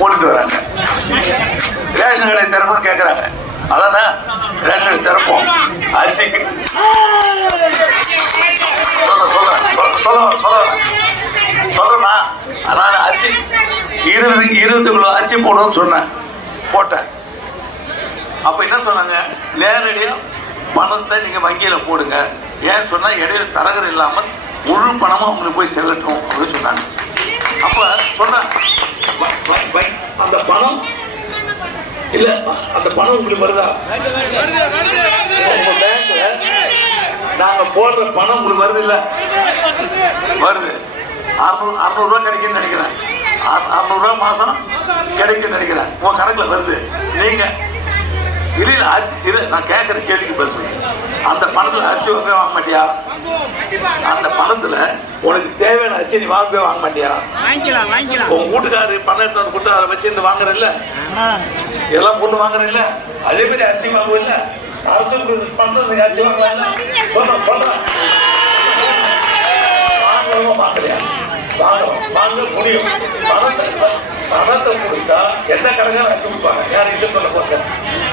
போட்டுட்டு வராங்க. ரேஷன் கடை திறப்புன்னு கேட்குறாங்க அதானே? ரேஷன் கடை திறப்போம். அரிசிக்கு. சொல்ல சொல்ல சொல்ல சொல்றேன்னா நான் அரிசி. இருபது இருபது கிலோ அரிசி போடணும்னு சொன்னேன். போட்டேன். அப்ப என்ன சொன்னாங்க? நேரடியா பணத்தை நீங்க வங்கியில போடுங்க. ஏன் சொன்னா இடையில தரகர் இல்லாமல் முழு பணமும் அவங்களுக்கு போய் செல்லட்டும் அப்படின்னு சொன்னாங்க. அப்ப சொன்ன அந்த பணம்? இல்ல அந்த பணம் உங்களுக்கு வருதா? பேங்க்ல நாங்க போடுற பணம் உங்களுக்கு வருது இல்ல? வருது. அறுநூறு அறுநூறுவா கிடைக்குன்னு நினைக்கிறேன். அறுநூறு ரூபா மாசம் கிடைக்குன்னு நினைக்கிறேன். உங்க கணக்குல வருது. நீங்க இல்ல இல்ல அரிசி இல்ல நான் கேட்கற கேள்விக்கு பதில் சொல்லுங்க. அந்த பணத்துல அரிசி வாங்க வாங்க மாட்டியா? அந்த பணத்துல உனக்கு தேவை அரிசி நீ வாங்கவே வாங்க மாட்டியா வாங்கிக்கலாம் வாங்கிக்கலாம். உன் வீட்டுக்காரு பணம் எடுத்து வந்து கொடுத்து அதை வச்சு இந்த வாங்குறல்ல எல்லாம் போட்டு வாங்குறல்ல அதே மாதிரி அரிசி வாங்குவோம் இல்ல அரசு பண்றது அரிசி வாங்கலாம் சொல்றேன் சொல்றேன் வாங்கணுமா வாங்கலையா வாங்கணும் வாங்க முடியும். பணத்தை பணத்தை கொடுத்தா என்ன கணக்காக அரிசி கொடுப்பாங்க? யார் இல்லை சொல்ல போங்க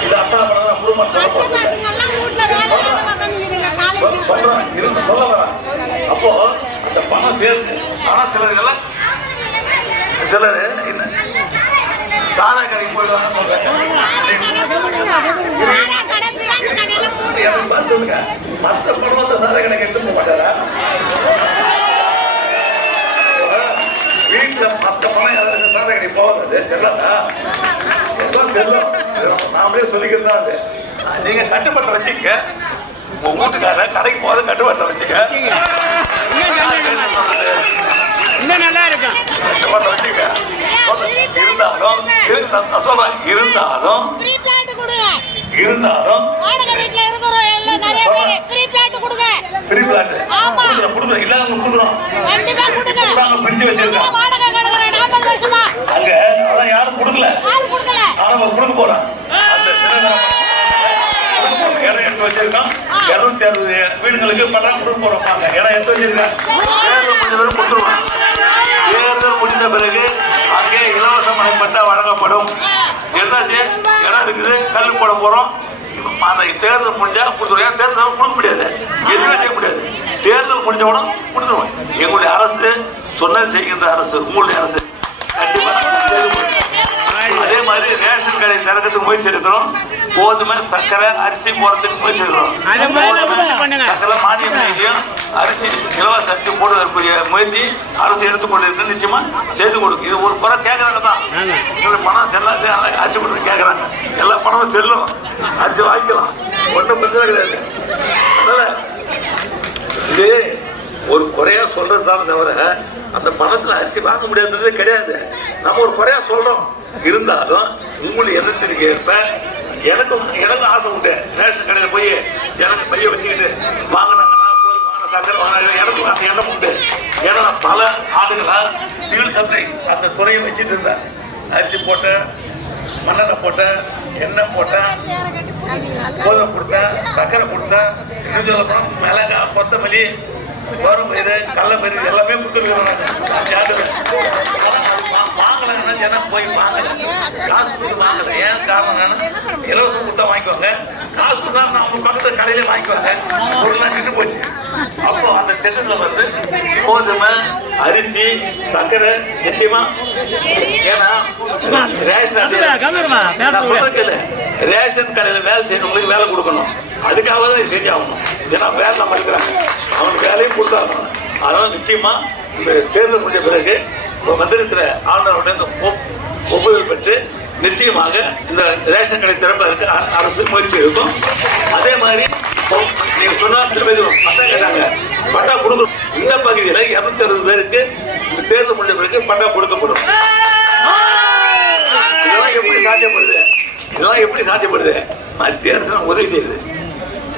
இது அத்தா பணம் தான் குடும்பம் சொல்ல சொல்றேன் இருந்து சொல்ல வரேன். அப்போ அந்த பணம் சேர்ந்து ஆனா சிலருக்கெல்லாம் சிலர் என்ன? சாரா கடைக்கு போயிடுவாங்க. சொல்லுங்க. மற்ற பணத்தை சாரா கடைக்கு எடுத்து போக மாட்டாரா? வீட்டுல மற்ற பணம் யாராவது சாரா கடைக்கு போகாது செல்லாதா? எல்லாம் செல்லும். நாமளே சொல்லிக்கிறது அது. நீங்க கட்டுப்பட்ட வச்சுக்க. உங்க வீட்டுக்கார கடைக்கு போறது கட்டுப்பட்ட வச்சுக்க. நல்லா இருக்கும் இருந்தாலும் இருந்தாலும் இருந்தாலும் ஃப்ரீ பிளாட் ஆமா. கொடுக்குறோம் கொடுக்குறோம் இல்லாதவங்க கொடுக்குறோம் கண்டிப்பா கொடுங்க கொடுக்குறாங்க பிரிச்சு வச்சிருக்கோம் வாடகை கிடக்குறேன் நாற்பது வருஷமா அங்க அதான் யாரும் கொடுக்கல ஆள் கொடுக்கல ஆனா கொடுக்க அந்த இடம் எடுத்து வச்சிருக்கான் இருநூத்தி அறுபது வீடுங்களுக்கு பட்டம் கொடுக்க போறோம் பாங்க இடம் எடுத்து வச்சிருக்கான் இருக்குது கல் போட போறோம். அந்த தேர்தல் முடிஞ்சா கொடுத்துருவோம். ஏன் தேர்தல் கொடுக்க முடியாது. எதுவுமே செய்ய முடியாது. தேர்தல் முடிஞ்ச உடனே கொடுத்துருவோம். எங்களுடைய அரசு சொன்னது செய்கின்ற அரசு உங்களுடைய அரசு. அதே மாதிரி ரேஷன் கடை திறக்கிறதுக்கு முயற்சி எடுக்கிறோம். கோதுமை சர்க்கரை அரிசி போறதுக்கு முயற்சி எடுக்கிறோம். சர்க்கரை மானிய விலையிலையும் அரிசி இலவச அரிசி போடுவதற்குரிய முயற்சி அரசு எடுத்துக்கொண்டு இருக்கு நிச்சயமா செய்து கொடுக்கும். இது ஒரு குறை கேட்கறாங்க தான் பணம் செல்லாது ஆனால் அரிசி கொடுத்து கேட்கறாங்க எல்லா பணமும் செல்லும். அரிசி வாங்கிக்கலாம். ஒன்றும் பிரச்சனை கிடையாது. இது ஒரு குறையா சொல்றது தான் தவிர அந்த பணத்துல அரிசி வாங்க முடியாதது கிடையாது. நம்ம ஒரு குறையா சொல்றோம். இருந்தாலும் உங்களுக்கு எண்ணத்திற்கு ஏற்ப எனக்கு எனக்கு ஆசை உண்டு. ரேஷன் கடையில் போய் எனக்கு பைய வச்சுக்கிட்டு வாங்கினாங்கன்னா போதுமான சக்கரை வாங்க எனக்கு ஆசை எண்ணம் உண்டு. ஏன்னா பல ஆண்டுகளா சிவில் சப்ளை அந்த துறையை வச்சுட்டு இருந்தேன் அரிசி போட்டேன் மண்ணெண்ணெய் போட்டேன் எண்ணெய் போட்டேன் கோதுமை கொடுத்தேன் சக்கரை கொடுத்தேன் இது சொல்ல மிளகாய் கொத்தமல்லி வரும் பயிறு பயிறு எல்லாமே கொடுத்துருக்கோம் வாங்கலன்னா ஜனம் போய் வாங்கல காசு கொடுத்து வாங்கல ஏன் காரணம் என்னன்னா இலவசம் கொடுத்தா வாங்கிக்குவாங்க காசு கொடுத்தா நான் அவங்க பக்கத்து கடையில வாங்கிக்குவாங்க பொருள்லாம் நின்று போச்சு. அப்போ அந்த திட்டத்துல வந்து கோதுமை அரிசி சக்கரை நிச்சயமா? ஏன்னா ரேஷன். ரேஷன் கடையில வேலை செய்யறவங்களுக்கு வேலை கொடுக்கணும். அதுக்காக தான் இது செஞ்சாகணும் ஏன்னா வேலை நம்ம இருக்கிறாங்க அவனுக்கு வேலையும் கொடுத்தாகணும். அதனால நிச்சயமா இந்த தேர்தல் முடிஞ்ச பிறகு வந்திருக்கிற ஆளுநருடைய இந்த ஒப்புதல் பெற்று நிச்சயமாக இந்த ரேஷன் கடை திறப்பதற்கு அரசு முயற்சி இருக்கும் அதே மாதிரி நீங்க சொன்னா திருப்பதி பட்டா கேட்டாங்க. பட்டா கொடுக்கணும். இந்த பகுதியில இருநூத்தி அறுபது பேருக்கு தேர்தல் முடிஞ்ச பிறகு பட்டா கொடுக்கப்படும். இதெல்லாம் எப்படி சாத்தியப்படுது? இதெல்லாம் எப்படி சாத்தியப்படுது? மத்திய அரசு உதவி செய்யுது.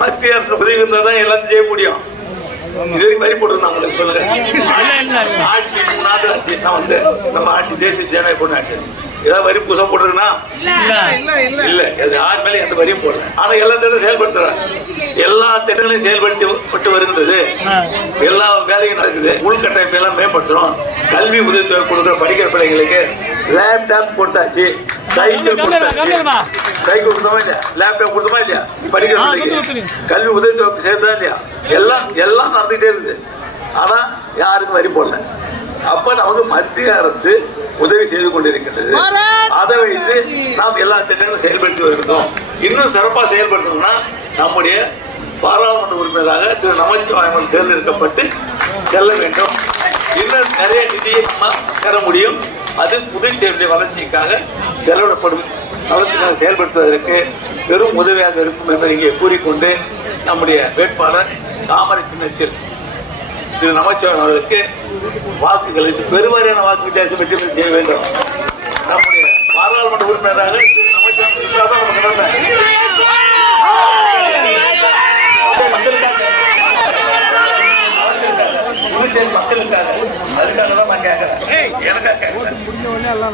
மத்திய அரசு உதவி இருந்தா தான் எல்லாத்தையும் செய்ய முடியும். இது மாதிரி வரி உங்களுக்கு சொல்லுங்க. மூணு ஆண்டு ஆட்சி நான் வந்து நம்ம ஆட்சி தேசிய ஜனநாயக பொண்ணு ஆட்சி ஏதாவது வரி புதுசம் போட்டுருக்குன்னா? இல்ல யார் மேலே எந்த வரியும் போடல. ஆனா எல்லா திட்டங்களும் செயல்படுத்துறாங்க. எல்லா திட்டங்களையும் செயல்படுத்தி பட்டு வருகின்றது எல்லா வேலையும் நடக்குது. உள்கட்டமைப்பு எல்லாம் மேம்படுத்துறோம். கல்வி உதவித்தொகை கொடுக்குற படிக்கிற பிள்ளைங்களுக்கு லேப்டாப் கொடுத்தாச்சு. சைக்கிள் சைக்கிள் கொடுத்தோமா இல்லையா? லேப்டாப் கொடுத்தோமா இல்லையா? படிக்கிற. கல்வி உதவி தொகை சேர்த்தா இல்லையா? எல்லாம் எல்லாம் நடந்துகிட்டே இருக்குது. ஆனா யாருக்கும் வரி போடல. அப்ப நமக்கு மத்திய அரசு உதவி செய்து கொண்டிருக்கின்றது. அதை வைத்து நாம் எல்லா திட்டங்களும் செயல்படுத்தி வருகிறோம். இன்னும் சிறப்பா செயல்படுத்தணும்னா நம்முடைய பாராளுமன்ற உறுப்பினராக திரு நமச்சிவாயமன் தேர்ந்தெடுக்கப்பட்டு செல்ல வேண்டும். இன்னும் நிறைய நிதியை நம்ம பெற முடியும். அது புதுச்சேரியுடைய வளர்ச்சிக்காக செலவிடப்படும். நலத்தினை செயல்படுத்துவதற்கு பெரும் உதவியாக இருக்கும் என்பதை இங்கே கூறிக்கொண்டு நம்முடைய வேட்பாளர் தாமரை சின்னத்தில் திரு நமச்சிவாயம் அவர்களுக்கு வாக்குகளை பெருவாரியான வாக்கு வித்தியாசம் வெற்றி பெற செய்ய வேண்டும். நம்முடைய பாராளுமன்ற உறுப்பினராக திரு மக்களுக்காக மக்களுக்காக அதுக்காக தான் நான் கேட்கிறேன். எனக்காக எல்லாம்